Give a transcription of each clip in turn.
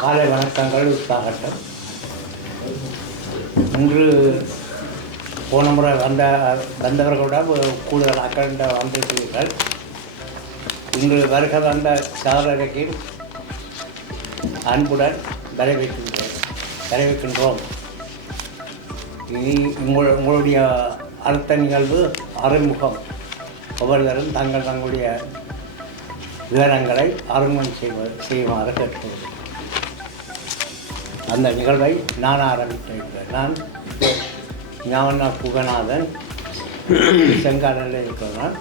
காலை வணக்கங்கள் உற்சாகட்டும். இன்று போன முறை வந்தவர்களுடன் கூடுதலாக வந்திருக்கிறீர்கள். இன்று வருகிற அந்த சாதனைக்கு அன்புடன் வரவேற்கின்றோம். இனி உங்களுடைய அடுத்த நிகழ்வு அறிமுகம். ஒவ்வொருவரும் தங்களுடைய விவரங்களை அறிமுகம் செய்யுமாறு கேட்கிறேன். அந்த நிகழ்வை நான் ஆரம்பித்திருக்கிறேன். நான் ஞான புகநாதன், செங்காலில் இருக்கிறேன்.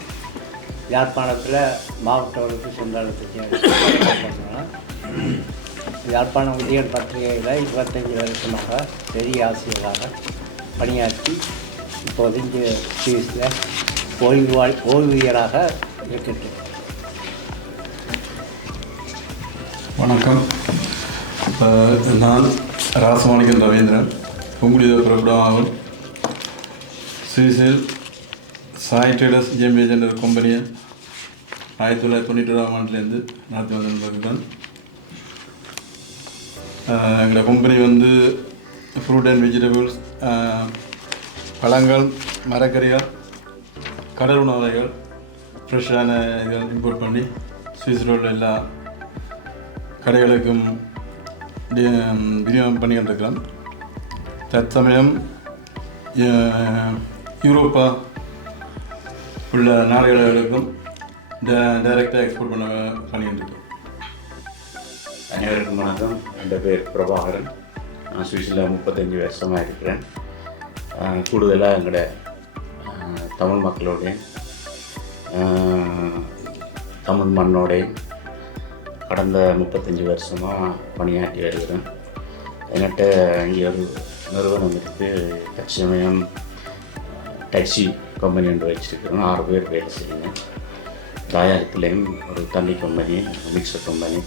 யாழ்ப்பாணத்தில் மாவட்ட வகுப்பு சென்றாளத்துக்கு யாழ்ப்பாணம் உதயன் பத்திரிகையில் 25 வருஷமாக பெரிய ஆசிரியராக பணியாற்றி இப்போது இங்கே சுவிஸில் ஓய்வியராக இருக்கின்றேன். வணக்கம். நான் ராசமாணிக்கன் ரவீந்திரன், பொங்குடித பிரபுடமாகும். சுவிஸில் சாய் ட்ரேடர்ஸ் ஜேஎம் என்ற கம்பெனியை 1992ஆம் ஆண்டிலேருந்து நடத்தி வந்திருக்கிறேன். எங்களோட கம்பெனி வந்து ஃப்ரூட் அண்ட் வெஜிடபிள்ஸ், பழங்கள், மரக்கறிகள், கடல் உணவு வகைகள், ஃப்ரெஷ்ஷான இதுகள் இம்போர்ட் பண்ணி சுவிஸில் உள்ள எல்லா கடைகளுக்கும் விநியோகம் பண்ணிக்கிட்டு இருக்கிறோம். தற்சமயம் யூரோப்பா உள்ள நாடுகளுக்கும் டைரெக்டாக எக்ஸ்போர்ட் பண்ணிக்கிட்டு இருக்கோம். அனைவருக்கும் வணக்கம். என் பேர் பிரபாகரன். நான் சுவிஸில் 35 வருஷமாக இருக்கிறேன். கூடுதலாக எங்களோட தமிழ் மக்களோடைய தமிழ் மண்ணோடைய கடந்த 35 வருஷமாக பணியாற்றி வருகிறேன். என்கிட்ட இங்கே ஒரு நிறுவனம் இருக்குது. தற்சமயம் டாக்ஸி கம்பெனி ஒன்று வச்சுருக்கிறோம். 6 பேர் வேலை செய்யணும். தாயாரத்துலேயும் ஒரு தண்ணி கம்பெனி, மிக்சர் கம்பெனி,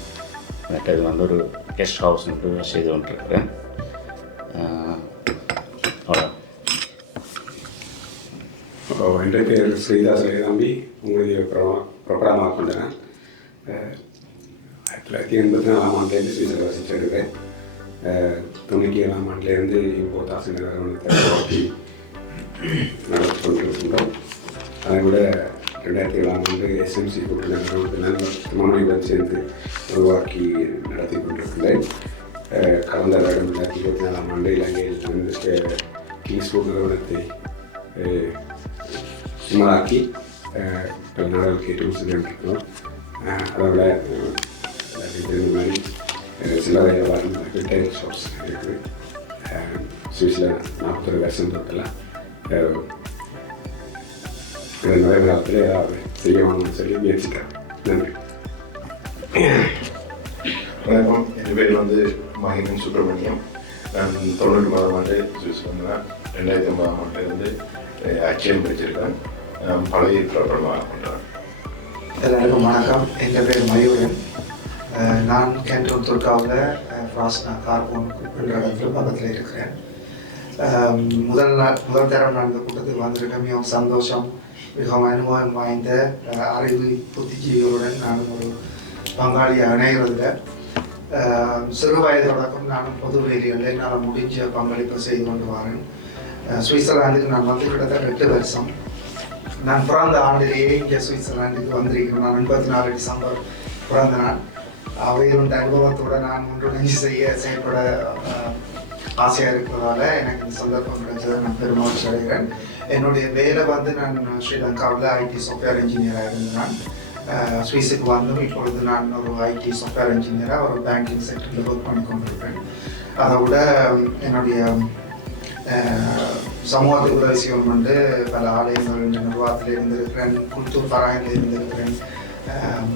மற்றது வந்து ஒரு கெஸ்ட் ஹவுஸ் மட்டும் செய்து கொண்டிருக்கிறேன். என் பேர் ஸ்ரீதாஸ் தம்பி. உங்களுடைய பிரபலமாக கொண்டேன். 1984ஆம் ஆண்டிலேருந்து சுவிஸில் வசிச்சிருக்கிறேன். 97ஆம் ஆண்டிலேருந்து இப்போ தாசி நிறுவனத்தை உருவாக்கி நடத்தி கொண்டிருக்கின்றோம். அதை விட 2007ஆம் ஆண்டு எஸ்எம்சி கூட்டு நிறுவனத்தை மாணவியுடன் சேர்ந்து உருவாக்கி நடத்தி கொண்டிருக்கின்றேன். கடந்த வருடம் 2024ஆம் ஆண்டு இலங்கையில் கிங்ஸ்போர்ட் நிறுவனத்தை சுமராக்கி பல நாடுகளுக்கு ஏற்றுமதி செஞ்சுருக்கிறோம். அதோட தெரிந்த மாதிரி சில்லறை வியாபாரம், ரிட்டைல் ஷாப்ஸ் இருக்குது. சுவிஸில் 41 வருஷம் தொட்டலாம். நிறைய காலத்தில் ஏதாவது செய்யணும்னு சொல்லி முயற்சிக்கிறேன். நன்றி. வணக்கம். என் பேர் வந்து மகிமன் சுப்பிரமணியம். நான் 99ஆம் ஆண்டு சுவிஸ் வந்தேன். 2009ஆம் ஆண்டிலிருந்து அச்சயம் படிச்சிருக்கேன். பழைய பிரபலமாக கொண்டேன். எல்லாருக்கும் வணக்கம். என் பேர் மயூரன். நான் கேண்டூன் துர்காவில் ஃப்ராஸ்னா கார்போன் என்ற இடத்துல பக்கத்தில் இருக்கிறேன். முதல் தரம் நான் இந்த கூட்டத்துக்கு வந்திருக்கேன். மிகவும் சந்தோஷம். மிகவும் அனுபவம் வாய்ந்த அறிவு புத்திஜீவிகளுடன் நான் ஒரு பங்காளியாக இணைகிறதில் சிறு வயது தொடக்கம் நானும் பொது வேலைகளில் என்னால் முடிஞ்ச பங்களிப்பை செய்து கொண்டு வரேன். சுவிட்சர்லாந்துக்கு நான் வந்து கிட்டத்தட்ட 8 வருஷம். நான் பிறந்த ஆண்டிலேயே இங்கே சுவிட்சர்லாந்துக்கு வந்திருக்கிறேன். நான் 84 டிசம்பர் பிறந்த நாள். அவையிலுண்ட அனுபவத்தோடு நான் ஒன்றிணைஞ்சு செயல்பட ஆசையாக இருக்கிறதால எனக்கு இந்த சந்தர்ப்பம் கிடைச்சதை நான் பெருமகிழ்ச்சி அடைகிறேன். என்னுடைய வேலை வந்து நான் ஸ்ரீலங்காவில் ஐடி சாஃப்ட்வேர் இன்ஜினியராக இருந்தேன். சுவிஸுக்கு வந்தும் இப்பொழுது நான் ஒரு ஐடி சாஃப்ட்வேர் இன்ஜினியராக ஒரு பேங்கிங் செக்டரில் ஒர்க் பண்ணி கொண்டிருக்கிறேன். அதை விட என்னுடைய சமூகத்துக்கு உதவி செய்யணும் என்று பல ஆலயங்கள் நிர்வாகத்தில் இருந்திருக்கிறேன். குல்தூர் பராயில் இருந்திருக்கிறேன்.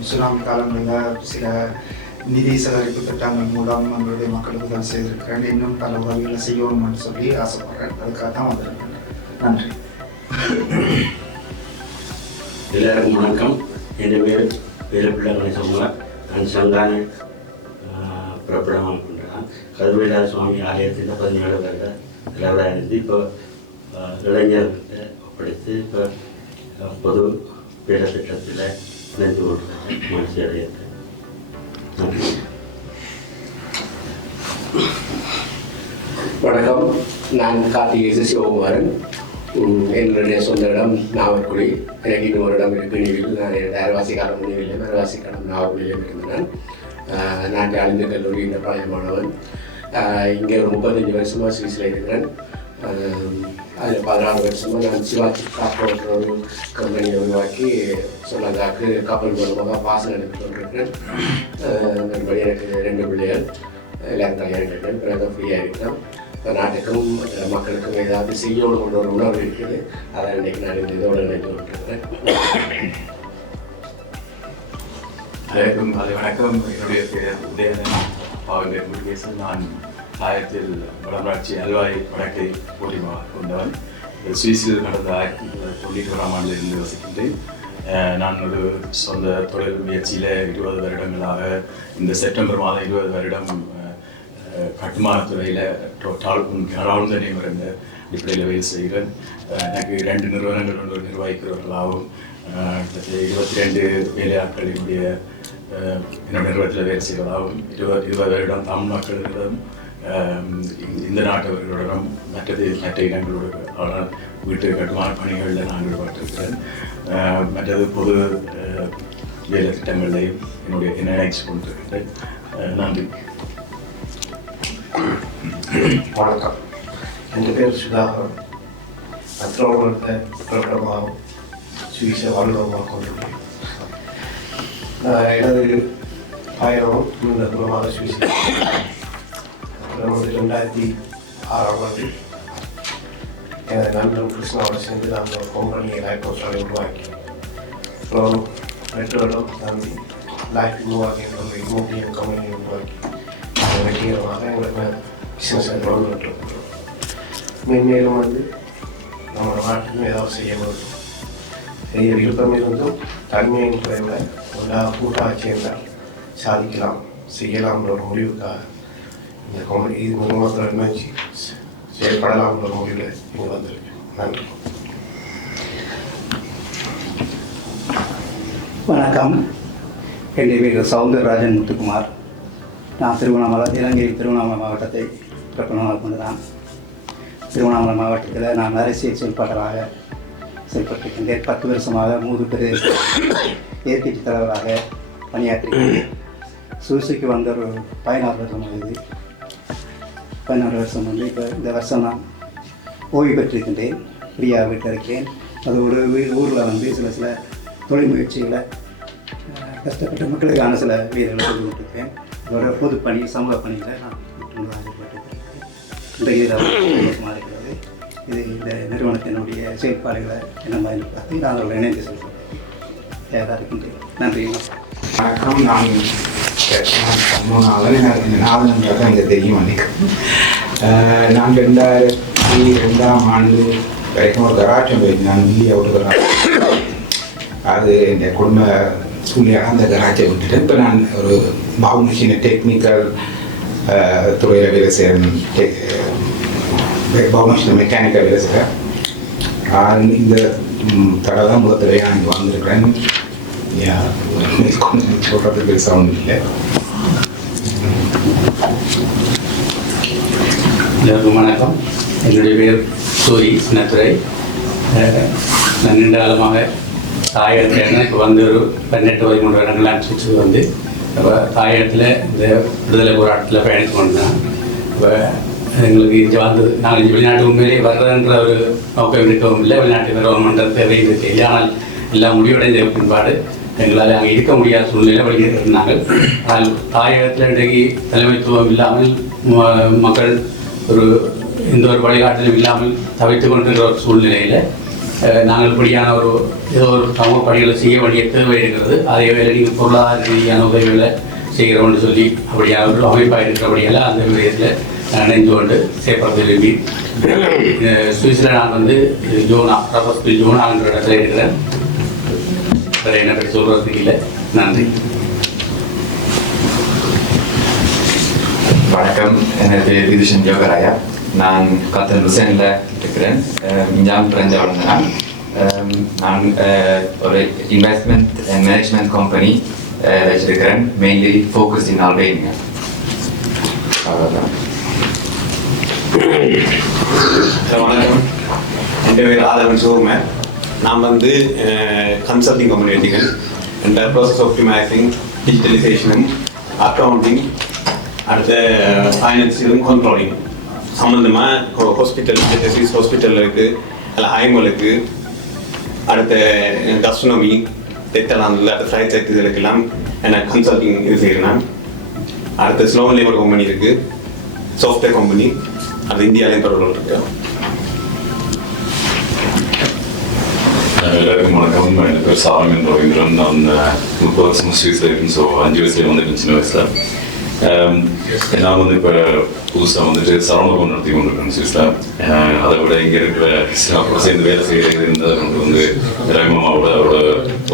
சுனாமி காலங்களில் சில நிதி சேகரிப்பு திட்டங்கள் மூலம் எங்களுடைய மக்களுக்கு உதவி செய்திருக்கிறேன். இன்னும் பல உதவிகளை செய்யணும்னு சொல்லி ஆசைப்படுறேன். அதுக்காக தான் வந்திருக்கிறேன். நன்றி. எல்லாருக்கும் வணக்கம். என் பேர் வீரப்பிள்ளை கணேசகுமார். நான் சங்கான பிரபலமாக பண்ணுறேன். கருவேலா சுவாமி ஆலயத்தில் 17 வருட தலைவராக இருந்து இப்போ இளைஞர்கிட்ட ஒப்படைத்து இப்போ பொது பீட திட்டத்தில் இணைந்து கொள்கிறேன். மகிழ்ச்சி அடைகிறேன். நன்றி. வணக்கம், நான் கார்த்திகேசு சிவகுமாரன். என்னுடைய சொந்த இடம் நாவற்குடி. எனக்கு இன்னொரு இடம் இருக்குது நீவில். நான் அரைவாசி காலம் நீவில், அரைவாசி காலம் நாவற்குடியில் இருக்கின்றேன். நான் அறிந்த கல்லூரியின் பழைய மாணவன். இங்கே ஒரு 35 வருஷமாக சுவிஸில் இருக்கிறேன். அதில் 14 வருஷமாக நான் சிவாஜி காப்போன்ற ஒரு கம்பெனியை உருவாக்கி சொன்னதாக்கு கப்பல் மூலமாக பாசனம் எடுத்து கொண்டிருக்கிறேன். மறுபடி எனக்கு 2 பிள்ளைகள், எல்லாரும் கல்யாணம் இருக்கிறேன். பிறகு ஃப்ரீயாக இருக்கிறேன். இப்போ நாட்டுக்கும் மக்களுக்கும் ஏதாவது செய்யணும்ன்ற ஒரு உணர்வு இருக்குது. அதை இன்றைக்கு நான் இந்த இதோடு நினைத்து கொண்டிருக்கிறேன். அனைவருக்கும் வணக்கம். என்னுடைய பேர் உதயநன் பாவகர் முருகேசன். நான் ஆயிரத்தில் வடமராட்சி அல்வாய் வடக்கை போட்டியமாக கொண்டவன். சுவிஸில் கடந்த 1991ஆம் ஆண்டிலிருந்து வசிக்கின்றேன். நான் ஒரு சொந்த தொழில் முயற்சியில் 20 வருடங்களாக இந்த செப்டம்பர் மாதம் 20 வருடம் கட்டுமானத்துறையில் ஆழ்ந்த நியமன அடிப்படையில் வேலை செய்கிறேன். எனக்கு 2 நிறுவனங்கள் ஒன்று நிர்வகிக்கிறவர்களாகவும் 22 வேலையாட்கள் என்னுடைய நிறுவனத்தில் வேலை செய்வதாகவும் 20 வருடம் தமிழ் மக்களிடம் இந்த நாட்டவர்களுடன் மற்ற இடங்களோட வீட்டு கட்டுமான பணிகளில் நான் ஈடுபட்டிருக்கிறேன். மற்றது பொது வேலை திட்டங்களையும் என்னுடைய நினைச்சு கொண்டிருக்கிறேன். நன்றி. வணக்கம், என் பேர் சுதாகரன். அத்திரோகத்தை பிரபலமாகவும் சுவிசை வாழ்வமாக கொண்டுள்ளேன். எனது பயணமும் இந்த குலமாக சுவிசை 2006ஆம் ஆண்டு எனது நண்பன் கிருஷ்ணாவோட சேர்ந்து நாங்கள் ஒரு கம்பெனியை லைஃப் ஹவுஸாக உருவாக்கி அப்புறம் பெற்றோரும் தம்பி லைஃப் உருவாக்கி என்ற இமோட்டியம் கம்பெனியை உருவாக்கி வெற்றிகரமாக எங்களுக்கு பிஸ்னஸை தொடர்ந்துட்டு இருக்கிறோம். மென்மேலும் நம்ம நாட்டுக்கும் ஏதாவது செய்ய வேண்டும், செய்ய விருப்பம் இருந்தும் தன்மையின் குறைவில் ஒரு கூட்டாக சேர்ந்தால் சாதிக்கலாம், செய்யலாம்ன்ற ஒரு முடிவுக்காக இந்த கம்பெனி இது மூலமாக நினைச்சு செயல்படலாம்ன்ற ஒரு முடிவில் இங்கே வந்திருக்கேன். நன்றி. வணக்கம், என் பேர் சௌந்தரராஜன் முத்துக்குமார். நான் இலங்கை திருவண்ணாமலை மாவட்டத்தை பிரபலமாக கொண்டுதான். திருவண்ணாமலை மாவட்டத்தில் நான் அரசியல் செயல்பாட்டராக செயல்பட்டிருக்கின்றேன். 10 வருஷமாக 3 பேர் ஏற்கட்சி தலைவராக பணியாற்றிருக்கிறேன். சுவிஸுக்கு வந்த ஒரு 16 வருஷம் ஆகுது. 16 வருஷம் இப்போ இந்த வருஷம் நான் ஓய்வு பெற்றிருக்கின்றேன். ஃப்ரீயாக விட்டிருக்கேன். அதோடு ஊரில் சில தொழில் முயற்சிகளை கஷ்டப்பட்ட மக்களுக்கான சில வீரர்களை சொல்லி கொண்டிருக்கிறேன். அதோட பொதுப்பணி சமூக பணியில் நான் இன்றைய சந்தோஷமாக இருக்கிறது. இது இந்த நிறுவனத்தினுடைய செயல்பாடுகளை என்ன மாதிரி பார்த்து நான் அதோட இணைந்து செல்கிறேன் தயாராக இருக்கின்றேன். நன்றி. வணக்கம், நான் இந்த நாதன்ன்றதை இங்கே தெரியும் நினைக்கிறேன். நான் 2002ஆம் ஆண்டு வரைக்கும் ஒரு கராச்சம் போயிருந்தேன். நான் இந்தியா ஒரு கராச்சம், அது இந்த குடும்ப சூழ்நிலையாக அந்த கராச்சை விட்டுட்டு இப்போ நான் ஒரு பாபு மிஷின் டெக்னிக்கல் துறையில் வேலை செய்கிறேன். பாபு மிஷின் மெக்கானிக்கல் வேலை செய்கிறேன். இந்த தடவை தான் முதல் தடவை நான் இங்கே வந்திருக்கிறேன். சொல்கிறது பெருசாக ஒன்றும் இல்லை. எல்லோருக்கும் வணக்கம். என்னுடைய பேர் சூரி சின்னத்துறை. நான் நீண்ட காலமாக தாயகத்தில் இப்போ வந்து ஒரு 18-13 வருடங்களாக சுவிட்சுக்கு வந்து இப்போ தாயகத்தில் இந்த விடுதலை போராட்டத்தில் பயணித்து கொண்டேன். இப்போ எங்களுக்கு இங்கே வந்தது நாங்கள் இங்கே வெளிநாட்டு உண்மையிலே வர்றதுன்ற ஒரு நோக்கம் இருக்கவும் இல்லை. வெளிநாட்டு வருவமன்ற தேவை தெரியல. ஆனால் எல்லாம் முடிவடைந்த பின்பாடு எங்களால் அங்கே இருக்க முடியாத சூழ்நிலை வெளியிருந்தாங்க. ஆனால் தாயகத்தில் இன்றைக்கு தலைமைத்துவம் இல்லாமல் மக்கள் எந்த ஒரு வழிகாட்டிலும் இல்லாமல் தவித்து கொண்டிருக்கிற ஒரு சூழ்நிலையில் நாங்கள் இப்படியான ஏதோ ஒரு சமூக பணிகளை செய்ய வேண்டிய தேவை இருக்கிறது. அதே வேலை நீங்கள் பொருளாதார ரீதியான உதவிகளை செய்கிறோம்னு சொல்லி அப்படியான ஒரு அமைப்பாக இருக்கிறபடியெல்லாம் அந்த விடயத்தில் நினைந்து கொண்டு செயற்படுத்த வேண்டி சுவிஸில் நான் வந்து ஜோனா என்ற இடத்துல இருக்கிறேன். வேறு என்ன பற்றி சொல்கிறதுக்கு இல்லை. நன்றி. வணக்கம், எனது பேர் விதுஷன் யோகராயா. நான் கத்தன் லுசேனில் இருக்கிறேன். மிஞ்சாம் பிறந்த வளர்ந்தேன். நான் ஒரு இன்வெஸ்ட்மெண்ட் அண்ட் மேனேஜ்மெண்ட் கம்பெனி வச்சிருக்கிறேன். Mainly focus in Albania. அவ்வளோதான். வணக்கம், என் பேர் ஆதவன் சிவகுமார். நான் வந்து கன்சல்டிங் கம்யூனிட்டிகள் இந்த ப்ராசஸ் ஆப்டிமைசிங், டிஜிட்டலைசேஷனும், அக்கௌண்டிங், அடுத்த ஃபைனான்சியலும் கண்ட்ரோலிங் சம்மந்தமாக ஹாஸ்பிட்டல், ஹாஸ்பிட்டலில் இருக்குது, அதில் ஐமலுக்கு, அடுத்த கஸ்ட்ரோனமி, தெத்தலாந்தில் அடுத்த ஃப்ளைட் செக் இதுக்கெல்லாம் என்ன கன்சல்டிங் இது செய்கிறேன். அடுத்த ஸ்லோவன் லேபர் கம்பெனி இருக்குது, சாஃப்ட்வேர் கம்பெனி, அது இந்தியாவிலையும் தொடர்பு இருக்கு. எல்லாருக்கும் வணக்கம். என் பேர் சாரங்கன் ரவீந்திரன். நான் 30 வருஷம் ஸ்வீஸில் இருக்கேன். ஸோ 5 வயசுலேயே வந்துட்டு சின்ன வயசில் நான் வந்து இப்போ புதுசாக வந்துட்டு சரவணபவன் நடத்தி கொண்டிருக்கேன் ஸ்வீஸில். அதை விட இங்கே இருக்கிற கூட சேர்ந்து வேலை செய்கிறது இருந்ததை வந்து ரவிமாவோட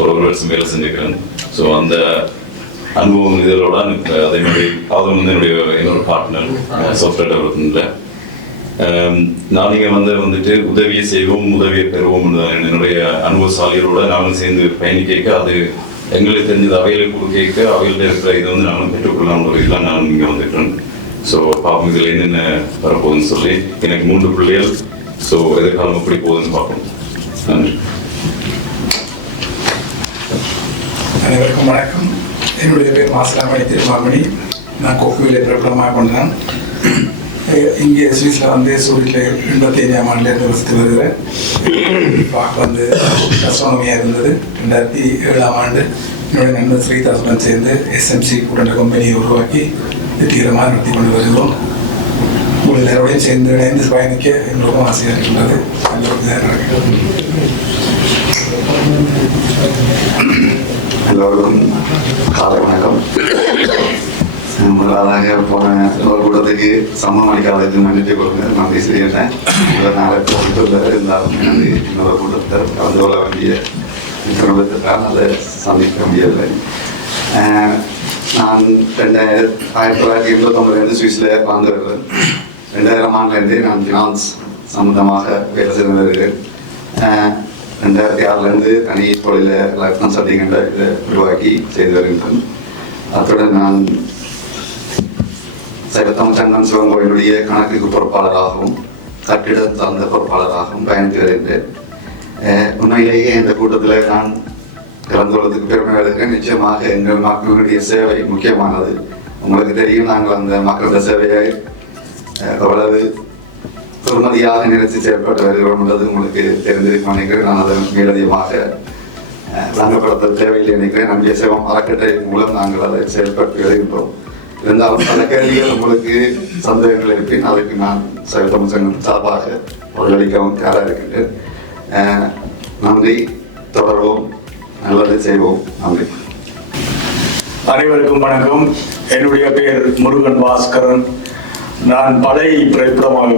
ஒரு வருஷம் வேலை செஞ்சுக்கிறேன். ஸோ அந்த அனுபவம் இதோட அதே மாதிரி அவர் வந்து என்னோட பார்ட்னர் சாஃப்ட்வேர் டெவலப்மெண்ட்டில். நான் இங்கே வந்துட்டு உதவியை செய்வோம், உதவியை பெறுவோம். என்னுடைய அனுபவசாலிகளோட நாங்களும் சேர்ந்து பயணிக்க, அது எங்களுக்கு தெரிஞ்சது அவைகளுக்கு கொடுக்க, அவைகள்ட்ட இருக்கிற இதை வந்து நாங்களும் பெற்றுக்கொள்ளலாம் ஒரு இதெல்லாம் நானும் இங்கே வந்துட்டேன். ஸோ பார்ப்போம் இதில் என்னென்ன வரப்போகுதுன்னு சொல்லி. எனக்கு 3 பிள்ளைகள். ஸோ எதிர்காலம் எப்படி போகுதுன்னு பார்ப்போம். நன்றி. அனைவருக்கும் வணக்கம். என்னுடைய பேர் மாசலாமணி திருமாமணி. நான் கொக்குவிலே பிரபலமாக கொண்டேன். இங்கே சுவிஸில் வந்து சூரியத்தில் 85ஆம் ஆண்டுலேருந்து வசித்து வருகிறேன். பார்க்க வந்து கஸ்ட்ரோனமியாக இருந்தது. 2007ஆம் ஆண்டு என்னுடைய நண்பர் ஸ்ரீதாசுடன் சேர்ந்து SMC கூட்ட கம்பெனியை உருவாக்கி வெற்றிகரமாக நடத்தி கொண்டு வருகிறோம். உங்கள் எல்லாரோடையும் சேர்ந்து இணைந்து பயணிக்க எங்களுக்கும் ஆசையாக இருக்கின்றது. எல்லோருக்கும் காலை வணக்கம். முதலாக போன ஒரு கூட்டத்துக்கு சமம் அளிக்காததுக்கு மன்னித்து கொடுங்க. நன்றி செய்கிறேன். நாளை கூட்டத்தில் இருந்தாலும் எனது இன்னொரு கூட்டத்தில் கலந்து கொள்ள வேண்டிய நிறுவனத்திற்கான அதை சந்திக்க முடியவில்லை. நான் 1989 சுவிஸில் வாழ்ந்து வருகிறேன். 2000 ஆண்டுலேருந்தே நான் ஃபினான்ஸ் சம்பந்தமாக வேலை செய்து வருகிறேன். 2006 தனி தொழிலில் லைஃப் கன்சல்டிங் என்ற இதை உருவாக்கி செய்து வருகின்றேன். அத்துடன் நான் சைவத்தமிழ்ச்சங்கம் சிவன் கோயிலுடைய கணக்குக்கு பொறுப்பாளராகவும் கட்டிட சார்ந்த பொறுப்பாளராகவும் பயணித்து வருகின்றேன். உண்மையிலேயே இந்த கூட்டத்தில் நான் கலந்து கொள்வதற்கு பெருமை வருகிறேன். நிச்சயமாக எங்கள் மக்களுடைய சேவை முக்கியமானது. உங்களுக்கு தெரியும், நாங்கள் அந்த மக்களுடைய சேவையை எவ்வளவு பெருமதியாக நினைத்து செயல்பட்டு வருகிறோம் என்பது உங்களுக்கு தெரிந்திருக்கும் நினைக்கிறேன். நான் அதை மேலதிகமாக வழங்கப்படுத்த தேவையில்லை நினைக்கிறேன். நம்முடைய சேவம் அறக்கட்டளை மூலம் நாங்கள் அதை செயல்பட்டு வருகின்றோம். இருந்தாலும் பல கேள்விகள் உங்களுக்கு சந்தேகங்கள் இருப்பேன். அதுக்கு நான் சைவத்தமிழ் சங்கம் சார்பாக பதிலளிக்கவும் தயாராக இருக்கின்றேன். நன்றி. தொடர்வோம், நல்லது செய்வோம். நன்றி. அனைவருக்கும் வணக்கம். என்னுடைய பெயர் முருகன் பாஸ்கரன். நான் படை பிறப்பிடமாக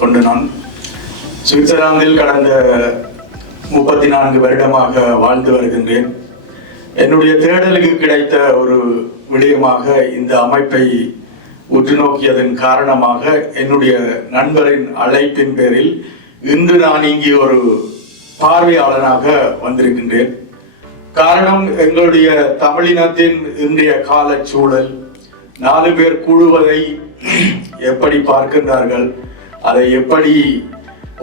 கொண்டு நான் சுவிட்சர்லாந்தில் கடந்த 34 வருடமாக வாழ்ந்து வருகின்றேன். என்னுடைய தேடலுக்கு கிடைத்த ஒரு விடயமாக இந்த அமைப்பை உற்று நோக்கியதன் காரணமாக என்னுடைய நண்பரின் அழைப்பின் பேரில் இன்று நான் இங்கே ஒரு பார்வையாளனாக வந்திருக்கின்றேன். காரணம், எங்களுடைய தமிழினத்தின் இன்றைய கால சூழல், 4 பேர் கூடுவதை எப்படி பார்க்கின்றார்கள், அதை எப்படி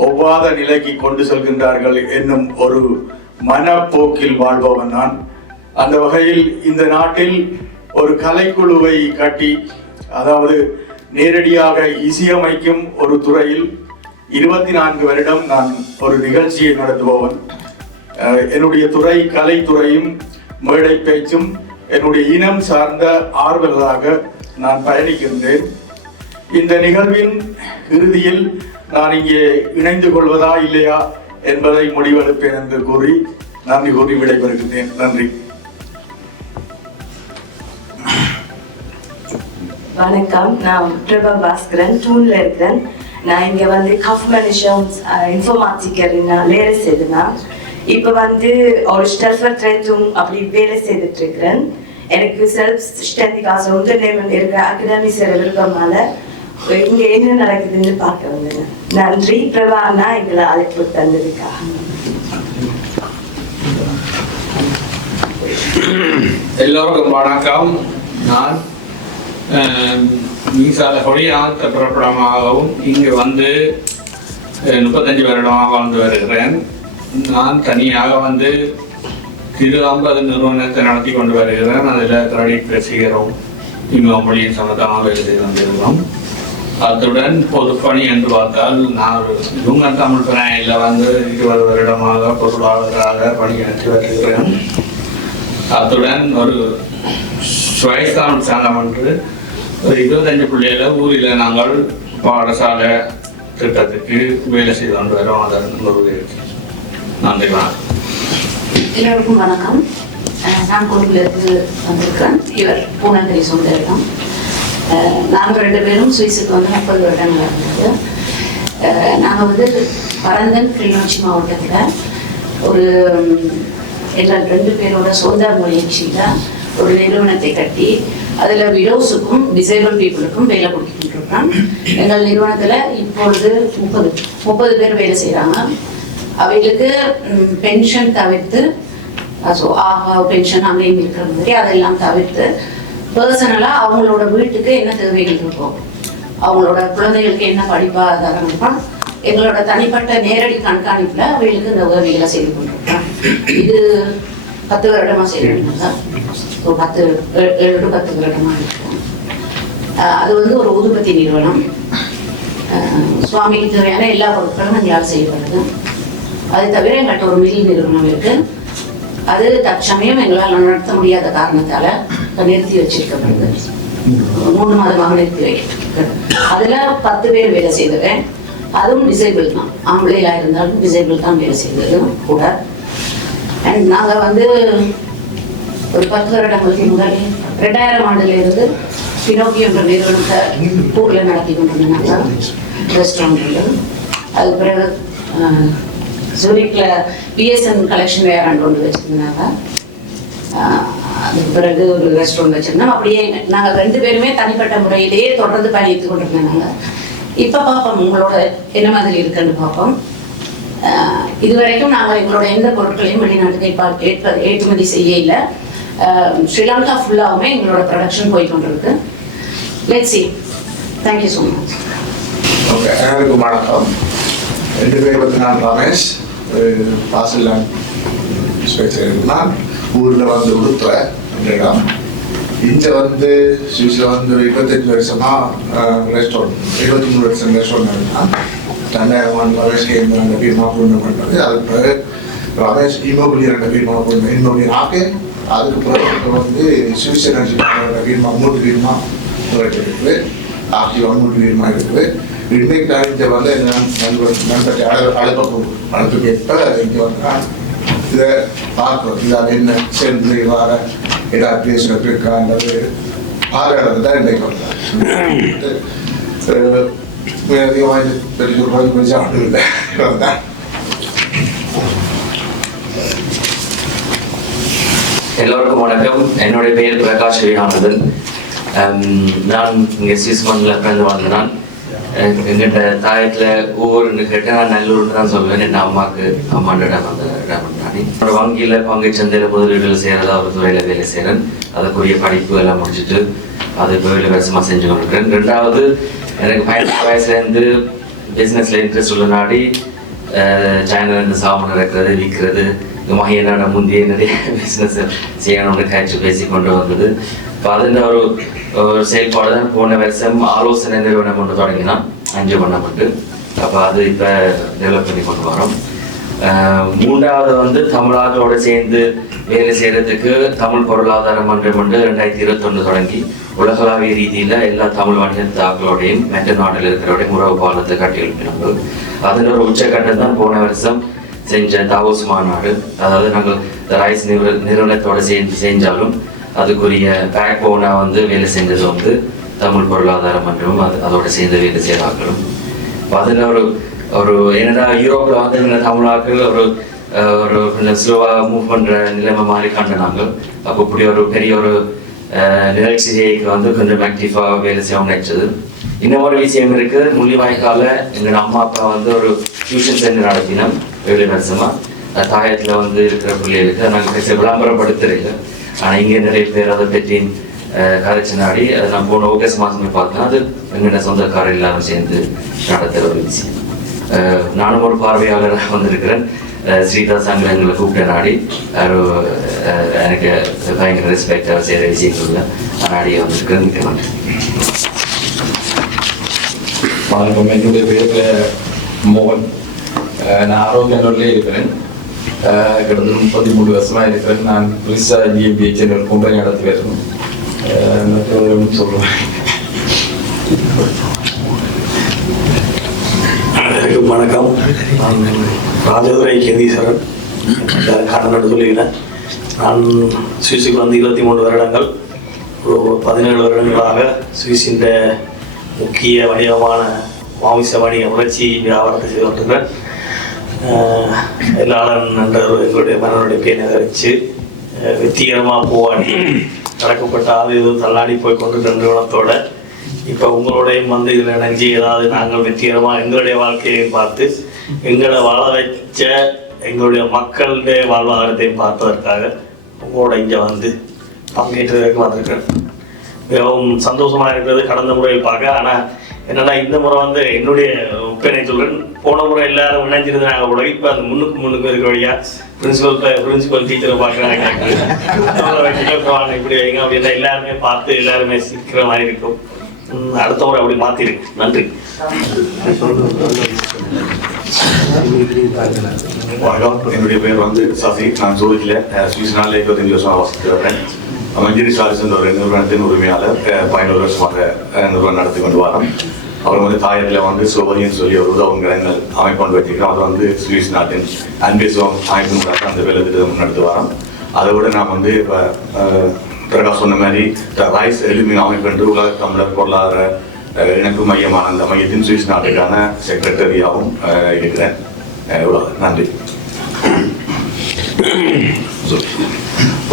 ஒவ்வாத நிலைக்கு கொண்டு செல்கின்றார்கள் என்னும் ஒரு மனப்போக்கில் வாழ்பவன் நான். அந்த வகையில் இந்த நாட்டில் ஒரு கலைக்குழுவை கட்டி, அதாவது நேரடியாக இசையமைக்கும் ஒரு துறையில் 24 வருடம் நான் ஒரு நிகழ்ச்சியை நடத்துபவன். என்னுடைய துறை கலைத்துறையும் மேடை பேச்சும் என்னுடைய இனம் சார்ந்த ஆர்வலராக நான் பயணிக்கின்றேன். இந்த நிகழ்வின் இறுதியில் நான் இங்கே இணைந்து கொள்வதா இல்லையா என்பதை முடிவெடுப்பேன் என்று கூறி நன்றி கூறி விடைபெறுகின்றேன். நன்றி. வணக்கம். நான் பிரபா பாஸ்கரன், டூன்ல இருக்கிறேன். நான் இங்கே வந்து கஃப்மனிஷன்ஸ் இன்ஃபர்மாட்டிக்கர் நான் வேலை செய்தேன். இப்போ வந்து ஒரு ஸ்டெல்ஃபர்ட்ரெண்டும் அப்படி வேலை செய்துட்டு இருக்கிறேன். எனக்கு செல்ஃப் ஸ்டெண்டிகாச உதர்நேமம் இருக்கிற அகாடமிஸில் விருப்பமால இங்கே என்ன நடக்குதுன்னு பார்க்க வந்தேன். நன்றி. பிரபா அண்ணா எங்களை அழைப்பு தந்ததுக்கா. எல்லோருக்கும் வணக்கம். நான் மீசால ஹொடியாத்த புறப்படமாகவும் இங்கு வந்து 35 வருடமாக வாழ்ந்து வருகிறேன். நான் தனியாக வந்து திரு 50 நிறுவனத்தை நடத்தி கொண்டு வருகிறேன். அதில் கிரெடிட் ரசிகரும் இம்மொழியின் சம்மந்தமாக வேலை செய்து வந்திருக்கிறோம். அத்துடன் பொதுப்பணி என்று பார்த்தால் நான் இவங்க தமிழ் பிராயில் வந்து 20 வருடமாக பொருளாளராக பணியாற்றி வருகிறேன். அத்துடன் ஒரு சுவைஸ்தான் சங்கம் என்று ஒரு 25 பிள்ளைகளை ஊரில் நாங்கள் பாடசாலை திட்டத்துக்கு வேலை செய்து கொண்டு வரோம். அதன் நன்றி. எல்லோருக்கும் வணக்கம். நான் கொழும்பிலிருந்து வந்திருக்கிறேன். இவர் பூனகிரி சொந்த இடம். நாங்கள் 2 பேரும் சுவிஸுக்கு வந்து 30 வருடங்கள் இருந்தது. நாங்கள் வந்து பரந்தன் கிளிநொச்சி மாவட்டத்தில் ஒரு எங்கள் 2 பேரோட சொந்த முயற்சியில் ஒரு நிறுவனத்தை கட்டி அதில் விடோஸுக்கும் டிசேபிள் பீப்புளுக்கும் வேலை கொடுத்துட்டு இருக்கோம். எங்கள் நிறுவனத்தில் இப்பொழுது 30 பேர் வேலை செய்கிறாங்க. அவைகளுக்கு பென்ஷன் தவிர்த்து பென்ஷன் அங்கேயும் இருக்கிற மாதிரி அதெல்லாம் தவிர்த்து பர்சனலாக அவங்களோட வீட்டுக்கு என்ன தேவைகள் இருக்கும், அவங்களோட குழந்தைகளுக்கு என்ன படிப்பாதாரம் இருக்கும், எங்களோட தனிப்பட்ட நேரடி கண்காணிப்பில் அவைகளுக்கு இந்த உதவிகளை செய்து கொண்டிருக்கோம். இது 10 வருடமாக செய்யணும் சார். 7-10 வருடமாக இருக்கும். அது வந்து ஒரு ஊதுபத்தி நிறுவனம். சுவாமிக்கு தேவையான எல்லா பொருட்களும் எங்களால் செய்யப்படுது. அது தவிர எங்கள்கிட்ட ஒரு மில் நிறுவனம் இருக்குது. அது தற்சமயம் எங்களால் நடத்த முடியாத காரணத்தால் நிறுத்தி வச்சிருக்கப்படுது. 3 மாதமாக நிறுத்தி வைக்கப்பட்டிருக்கு. அதில் 10 பேர் வேலை செய்தவன். அதுவும் டிசேபிள் தான். ஆம்பளையாக இருந்தாலும் டிசேபிள் தான் வேலை செய்தது கூட. அண்ட் நாங்கள் வந்து ஒரு 10 வருடங்களுக்கு முதலே 2000 ஆண்டுலேருந்து பினோக்கியோ என்ற நிறுவனத்தை ஊரில் நடத்தி கொண்டிருந்தாங்க. ரெஸ்டாரண்ட். அது பிறகு சூரிக்கில் பிஎஸ்என் கலெக்ஷன் வேறாண்டு ஒன்று வச்சுருந்தாங்க. அதுக்கு பிறகு ஒரு ரெஸ்டாரண்ட் வச்சுருந்தோம். அப்படியே நாங்கள் 2 பேருமே தனிப்பட்ட முறையிலேயே தொடர்ந்து பயணித்து கொண்டிருந்தாங்க. இப்போ பார்ப்போம் உங்களோட என்ன மாதிரி இருக்குன்னு பார்ப்போம். இதுவரைக்கும் நாங்கள் எங்களோட எந்த பொருட்களையும் வெளிநாட்டுக்கு ஏற்றுமதி செய்ய இல்லை. ஸ்ரீலங்கா ஃபுல்லாகவுமே எங்களோட ப்ரொடக்ஷன் போய்கொண்டிருக்கு. Let's see. Thank you so much. Okay, அனைவருக்கும் வணக்கம். 2 பேர் வந்து நான் ரமேஷ், பாசிலான் நான் ஊரில் வந்து உடுத்துறேன் இடம். இங்கே வந்து சுவிஸில் வந்து 25 வருஷமாக ரெஸ்டாரண்ட் 23 வருஷம் ரெஸ்டாரண்ட் இருந்தான். 2000 ரமேஷ் கேந்து அந்த பீமா பூர்ண பண்ணுறது. அதுக்கு பிறகு ரமேஷ் இமோபிலியர் என்ற பீமா பூர்ண இமோபிலியர் ஆக்கு. அதுக்கு பிறகு வந்து சுவிஸ் எனர்ஜி பீமா 3 பீமா இருக்குது. ஆக்டிவ் 3 பீமா இருக்குது. இன்னைக்கு நான் இங்கே வந்து நண்பற்றி அழைப்புக்கு ஏற்ப இங்கே வந்து இதை பார்க்குறோம். இதால் என்ன சேர்ந்து வர ஏதாவது பேசுகிறது இருக்கா அல்லது பார்வையாளர் தான் இன்றைக்கு வந்தார். அதிகமாக பெரிய பெரிய ஆண்டு இல்லை வந்தேன். எல்லோருக்கும் வணக்கம். என்னுடைய பெயர் பிரகாஷ் விவேகானந்தன். நான் இங்கே சுவிஸ் மண்ணில் பிறந்து வாழ்ந்தேன். எங்கிட்ட தாயத்தில் ஊருன்னு கேட்டால் நான் நல்லூர்னு தான் சொல்லுவேன். என் அம்மாவுக்கு அம்மாண்ட இடம் அந்த இடம் பண்ணாடி. என்னோட வங்கியில் பங்கு சந்தையில் முதலீடுகள் செய்கிறதா ஒரு துறையில் வேலை செய்கிறேன். அதுக்குரிய படிப்பு எல்லாம் முடிச்சுட்டு அது இப்போ 7 வருஷமாக செஞ்சு கொண்டிருக்கிறேன். 2வது எனக்கு 18 வயசுலேருந்து பிஸ்னஸில் இன்ட்ரெஸ்ட் உள்ள நாடி சைனாலேருந்து சாமான் இறக்குறது விற்கிறது இந்த மாதிரி என்னோட முந்தைய நிறைய பிஸ்னஸ் செய்யணும்னு காய்ச்சி பேசி கொண்டு வந்தது. இப்போ அதில் ஒரு செயல்பாடு தான் போன வருஷம் ஆலோசனை நிறுவனம் ஒன்று தொடங்கினா 5 பண்ணப்பட்டு அப்போ அது இப்போ டெவலப் பண்ணி கொண்டு வரோம். 3வது வந்து தமிழாளோடு சேர்ந்து வேலை செய்கிறதுக்கு தமிழ் பொருளாதார மன்றம் வந்து 2021 தொடங்கி உலகளாவிய ரீதியில் எல்லா தமிழ் வணிகத்தாக்களோடையும் மற்ற நாட்டில் இருக்கிறோடையும் உறவு பாலத்தை கட்டி எழுப்பினாங்க. அதில் ஒரு உச்சக்கட்டம் தான் போன வருஷம் செஞ்ச தாவோஸ் மாநாடு. அதாவது நாங்கள் ரைஸ் நிறுவனத்தோடு சேர்ந்து செஞ்சாலும் அதுக்குரிய பேக் போனாக வந்து வேலை செஞ்சது வந்து தமிழ் பொருளாதார மன்றமும் அதோட சேர்ந்து வேலை செய்கிறார்களும். அதில் ஒரு என்னடா யூரோப்பில் வந்து தமிழாக்கள் ஒரு கொஞ்சம் ஸ்லோவாக மூவ் பண்ணுற நிலைமை மாதிரி கண்டினாங்க. அப்போ இப்படி ஒரு பெரிய ஒரு நிகழ்ச்சிக்கு வந்து கொஞ்சம் ஆக்டிவாக வேலை செய்யவும் நினைச்சது. இன்னொரு விஷயம் இருக்குது. முள்ளிவாய்க்கால எங்கள் அம்மா அப்பா வந்து ஒரு டியூஷன் சென்டர் நடத்தினோம் 7 வருஷமாக. தாயத்தில் வந்து இருக்கிற பிள்ளைகளுக்கு நாங்கள் பேச விளம்பரப்படுத்துறீங்க. ஆனால் இங்கே நிறைய பேர் அதை பற்றி கரைச்சி நாடி அதை நான் போன ஆகஸ்ட் மாதமே பார்த்தேன். அது எங்கள்கிட்ட சொந்தக்காரர் எல்லாரும் சேர்ந்து நடத்துகிற ஒரு விஷயம். நானும் ஒரு பார்வையாளராக வந்திருக்கிறேன். ஸ்ரீதாஸ் அங்கே எங்களை கூப்பிட்ட நாடி எனக்கு பயங்கர ரெஸ்பெக்ட் அவர் செய்கிற விஷயங்கள்ல நாடியை வந்திருக்கிறேன். மிக்க நன்றி. வணக்கம், என்னுடைய பேர் மோகன். நான் ஆரோக்கியனூர்லேயே இருக்கிறேன். கிட்டத்தட்ட 33 வருஷமாக இருக்கிறேன். நான் புதுசா ஜிஎம்பிஹெச் ஒரு கம்பெனி நடத்தி வரணும் சொல்லுவேன். வணக்கம், நான் ராஜதுரை கேதீஸ்வரன். காரணம் சொல்லிக்கிறேன். நான் சுவிஸுக்கு வந்து 23 வருடங்கள், ஒரு 17 வருடங்களாக சுவிஸின் முக்கிய வணிகமான மாமிச வணிக வளர்ச்சி வியாபாரத்தை செய்து கொண்டிருக்கிறேன். எல்லாளன் என்ற எங்களுடைய மன்னனுடைய பேரை வச்சு வெற்றிகரமாக போவாடி நடக்கப்பட்ட அது இது தள்ளாடி போய் கொண்டு நிறுவனத்தோட இப்போ உங்களோடையும் வந்து இதில் இணைஞ்சி ஏதாவது நாங்கள் வெற்றிகரமாக எங்களுடைய வாழ்க்கையையும் பார்த்து எங்களை வாழ வச்ச எங்களுடைய மக்களுடைய வாழ்வாதாரத்தையும் பார்த்ததற்காக உங்களோட இங்கே வந்து பங்கேற்றதற்கு வந்திருக்கிறேன். மிகவும் சந்தோஷமாக இருக்கிறது கடந்த முறையில் பார்க்க. ஆனால் என்னன்னா இந்த முறை வந்து என்னுடைய ஒப்பனை சொல்றேன், போன முறை எல்லாரும் இணைஞ்சிருந்து நாங்கள் கூட இப்போ அந்த முன்னுக்கு இருக்க வழியா பிரின்சிபல் டீச்சரை பார்க்குறாங்க இப்படி வைங்க அப்படின்னா எல்லாருமே பார்த்து எல்லாருமே சிக்கிற மாதிரி இருக்கும். அடுத்த முறை அப்படி மாற்றிருக்கு. நன்றி. வணக்கம், என்னுடைய பேர் வந்து சசி. நான் சூரஜில் சுவிஸ் நாளில் 25 வருஷம் வசித்து வரேன். மஞ்சரி சார்ஜ் என்ற ஒரு நிறுவனத்தின் உரிமையாளர் 11 வருஷமாக நிறுவனம் நடத்தி கொண்டு வரோம். அவர் வந்து தாயத்தில் வந்து சுவரின்னு சொல்லி ஒரு உதவும் கிடங்கள் அமைப்பு வச்சிருக்கோம். அவர் வந்து சுவிஸ் நாட்டின் அன்பேசுவம் அமைப்பு மூலமாக அந்த வேலை திட்டத்தை முன்னெடுத்து வரோம். அதை விட நான் வந்து இப்போ பிரகாஷ் சொன்ன மாதிரி ரைஸ் எலுமின் அமைப்பு என்று உலக தமிழர் பொருளாதார இணைப்பு மையமான அந்த மையத்தின் சுவிஸ் நாட்டுக்கான செக்ரட்டரியாகவும் இருக்கிறேன். நன்றி.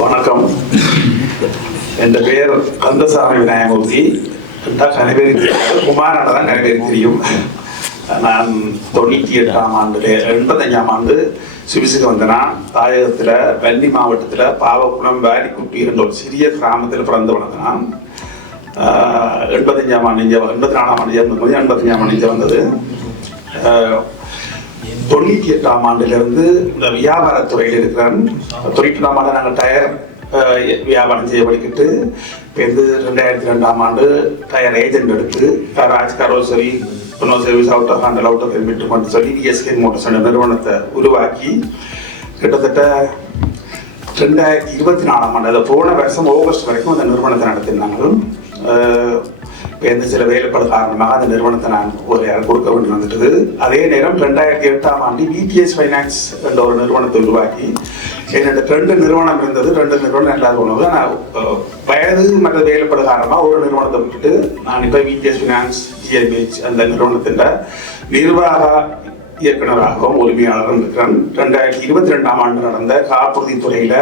வணக்கம், என் பேர் கந்தசாமி விநாயகமூர்த்தி. குமாரனை தான் நிறைய பேர் தெரியும். நான் 98ஆம் ஆண்டு 85ஆம் ஆண்டு சுவிஸுக்கு வந்தேன்னா தாயகத்தில் வன்னி மாவட்டத்தில் பாவக்குளம் வேலிக்குட்டி என்ற ஒரு சிறிய கிராமத்தில் பிறந்து வளர்ந்தேன். 85ஆம் ஆண்டு 84ஆம் ஆண்டு 85ஆம் ஆண்டு வந்தது. 98ஆம் ஆண்டிலிருந்து இந்த வியாபாரத்துறையில் இருக்கிறேன். 98ஆம் ஆண்டு நாங்கள் டயர் வியாபாரம் செய்ய படிக்கிட்டு இப்போ 2002ஆம் ஆண்டு டயர் ஏஜென்ட் எடுத்து Raj grocery service out of handle out of helmet மட்டும் சொல்லி விஎஸ்கே மோட்டர்ஸ் என்ற நிறுவனத்தை உருவாக்கி கிட்டத்தட்ட 2024ஆம் ஆண்டு அதை போன வருஷம் ஆகஸ்ட் வரைக்கும் அந்த நிறுவனத்தை நடத்தினாங்க. இப்போ சில வேலைப்பாடு காரணமாக அந்த நிறுவனத்தை நான் ஒரு கொடுக்க வேண்டி வந்துட்டது. அதே நேரம் 2008ஆம் ஆண்டு பிடிஎஸ் ஃபைனான்ஸ் என்ற ஒரு நிறுவனத்தை உருவாக்கி என்னோட 2 நிறுவனம் இருந்தது. 2 நிறுவனம் எல்லாரும் போனது. நான் வயது மற்ற வேலைப்பாடு காரணமாக ஒரு நிறுவனத்தை விட்டுட்டு நான் இப்போ பிடிஎஸ் ஃபைனான்ஸ் ஜிஎம்பிஹெச் அந்த நிறுவனத்தின் நிர்வாக இயக்குநராகவும் உரிமையாளரும் இருக்கிறேன். 2022ஆம் ஆண்டு நடந்த காப்புறுதி துறையில்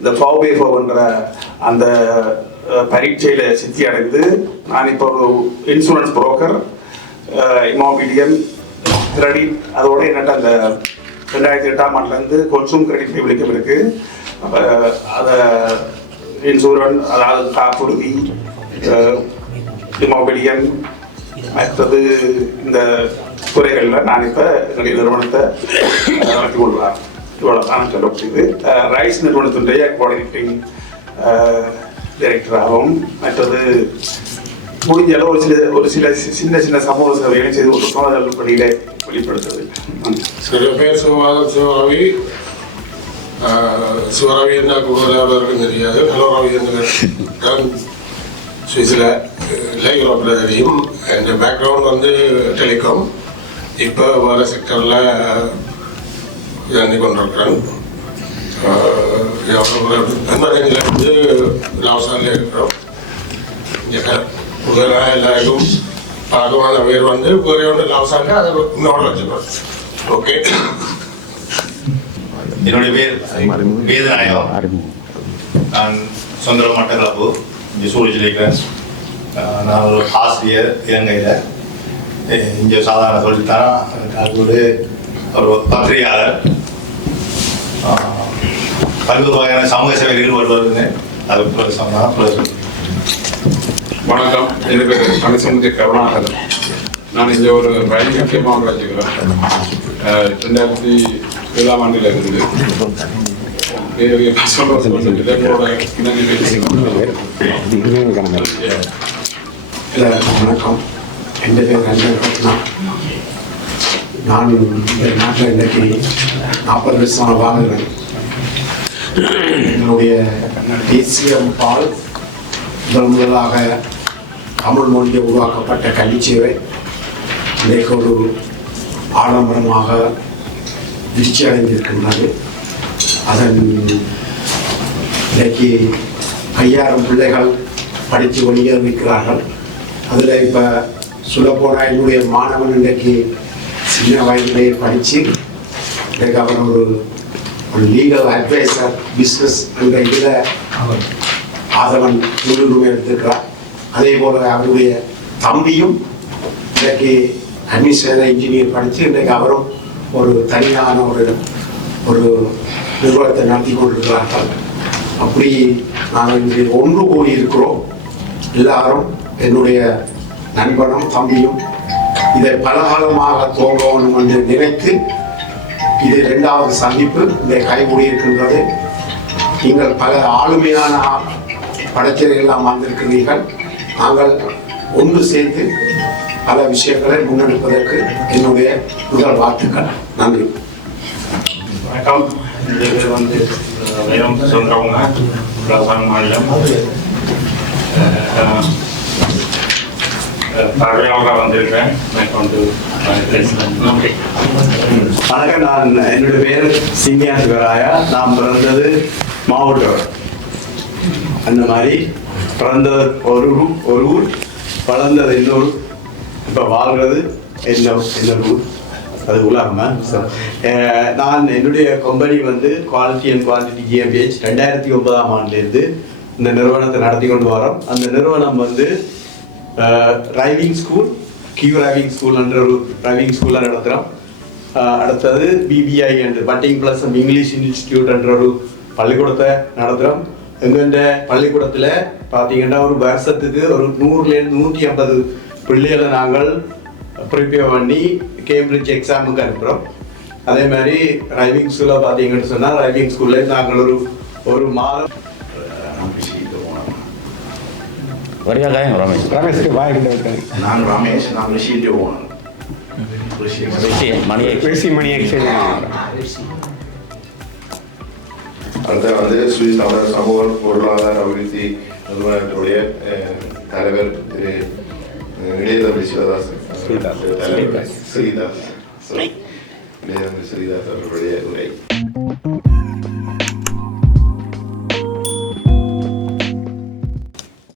இந்த ஃபாபேஃபோ என்ற அந்த பரீட்சையில் சித்தி அடைந்து நான் இப்போ ஒரு இன்சூரன்ஸ் புரோக்கர், இமோபிலியன் கிரெடிட், அதோட என்னட்ட அந்த 2008ஆம் ஆண்டுலேருந்து கன்சூம் கிரெடிட் விழிக்கம் இருக்கு. அப்போ அதை இன்சூரன்ஸ், அதாவது காப்புறுதி, இமோபிலியன், மற்றது இந்த துறைகளில் நான் இப்போ என்னுடைய நிறுவனத்தை நடத்தி கொள்வேன். இவ்வளோ தான் சொல்ல முடியுது. ரைஸ் நிறுவனத்தினுடைய கோஆர்டினேட்டிங் டைரக்டராகவும் மற்றது முடிஞ்ச அளவு ஒரு சில சின்ன சின்ன சமூக சேவைகளை செய்து கொண்டிருக்கோம். அதில் பணியில வெளிப்படுத்துது. சில பேர் சிவரவி சிவரவி என்ன கூடுதலாக தெரியாது. ஹலோ ரவி என்று சுவிஸில் யூரோப்பில் தெரியும். என் பேக்ரவுண்ட் வந்து டெலிகாம். இப்போ வேறு செக்டரில் இறங்கி கொண்டிருக்கிறேன். 85லேருந்து லாசானில் இருக்கிறோம். முதலாக எல்லாருக்கும் பழக்கமான பேர் வந்து வேறு ஒன்று லாசானில் அதை இன்னொரு வச்சுக்கிறோம். ஓகே, என்னுடைய பேர் வேதநாயகம். நான் சொந்த மட்டக்களப்பு இங்கே சூழலில் இருக்கிறேன். நான் ஒரு ஆசிரியர் இலங்கையில். இங்கே சாதாரண சொல்லித்தான் அது ஒரு பத்திரிகையாளர். பல்வேறு வகையான சமூக சேவைகளில் ஈடுபடுவதுன்னு அது வணக்கம், என் பேர் கணேசமூர்த்தி கருணாகரன். நான் இங்கே ஒரு ரயில் முக்கியமாக வச்சுக்கிறேன். 2007ஆம் ஆண்டில் இருந்து வணக்கம், என் பேர் ரஞ்சன் ரத்னா. நான் இந்த நாட்டில் இன்றைக்கு 40 வருஷமாக வாழ்கிறேன். என்னுடைய தேசிய பால் முதலாக தமிழ் மொழியை உருவாக்கப்பட்ட கல்விச்சேவை இன்றைக்கு ஒரு ஆடம்பரமாக வீழ்ச்சி அடைந்திருக்கின்றது. அதன் இன்றைக்கு 5000 பிள்ளைகள் படித்து வெளியேறிக்கிறார்கள். அதில் இப்போ சொல்லப்போனால் என்னுடைய மாணவன் இன்றைக்கு சின்ன வயதிலே படித்து இன்றைக்கு அவர் ஒரு லீகல் அட்வைசர் பிஸ்னஸ் என்ற இதில் ஆதவன் முன்னுரிமை எடுத்திருக்கிறார். அதே போல் அவருடைய தம்பியும் இன்றைக்கு அட்மினிஸ்ட்ரேஷன் இன்ஜினியர் படித்து இன்றைக்கு அவரும் ஒரு தனியான ஒரு நிறுவனத்தை நடத்தி கொண்டிருக்கிறார்கள். அப்படி நாங்கள் இன்று ஒன்று கூடி இருக்கிறோம். எல்லாரும் என்னுடைய நண்பனும் தம்பியும் இதை பலகாலமாக துவங்கணும் என்று நினைத்து இது 2வது சந்திப்பு இதை கைகூடி இருக்கின்றது. நீங்கள் பல ஆளுமையான படைச்சலை எல்லாம் வந்திருக்கிறீர்கள். நாங்கள் ஒன்று சேர்ந்து பல விஷயங்களை முன்னெடுப்பதற்கு என்னுடைய முதல் வாழ்த்துக்கள். நன்றி. வணக்கம், இந்த பேர் வந்து வைரம் சொல்கிறவங்க ராஜஸ்தான் மாநிலம் பார்வையாளராக வந்திருக்கிறேன். எனக்கு வந்து நன்றி. வணக்கம், நான் என்னுடைய பேர் சிங்கியா சிவராயா. நான் பிறந்தது மாவட்டம். அந்த மாதிரி பிறந்த ஒரு ஊர், வளர்ந்தது இன்னொரு, இப்போ வாழ்கிறது இன்னொரு ஊர், அது உலகமா. நான் என்னுடைய கம்பெனி வந்து குவாலிட்டி அண்ட் குவான்டிட்டி GmbH 2009ஆம் ஆண்டிலிருந்து இந்த நிறுவனத்தை நடத்தி கொண்டு வரோம். அந்த நிறுவனம் வந்து டிரைவிங் ஸ்கூல், டிரைவிங் ஸ்கூல் என்ற ஒரு டிரைவிங் ஸ்கூலில் நடத்துகிறோம். அடுத்தது BBI என்ற பட்டிங் ப்ளஸ் இங்கிலீஷ் இன்ஸ்டிடியூட் என்ற ஒரு பள்ளிக்கூடத்தை நடத்துகிறோம். எங்கெண்ட பள்ளிக்கூடத்தில் பார்த்தீங்கன்னா ஒரு வருஷத்துக்கு ஒரு 100லேருந்து 150 பிள்ளைகளை நாங்கள் ப்ரிப்பேர் பண்ணி கேம்பிரிட்ஜ் எக்ஸாமுக்கு அனுப்புகிறோம். அதே மாதிரி டிரைவிங் ஸ்கூலில் பார்த்தீங்கன்னு சொன்னால் டிரைவிங் ஸ்கூலில் நாங்கள் ஒரு மாதம் நான் ரமேஷ், நான் ரிஷிட்டு ஓனர். அடுத்த வந்து சுவிஸ் தமிழர் சமூக பொருளாதார அபிவிருத்தி நிறுவனத்துடைய தலைவர் திரு இளையதம்பி ஸ்ரீதாஸ் அவர்களுடைய உரை.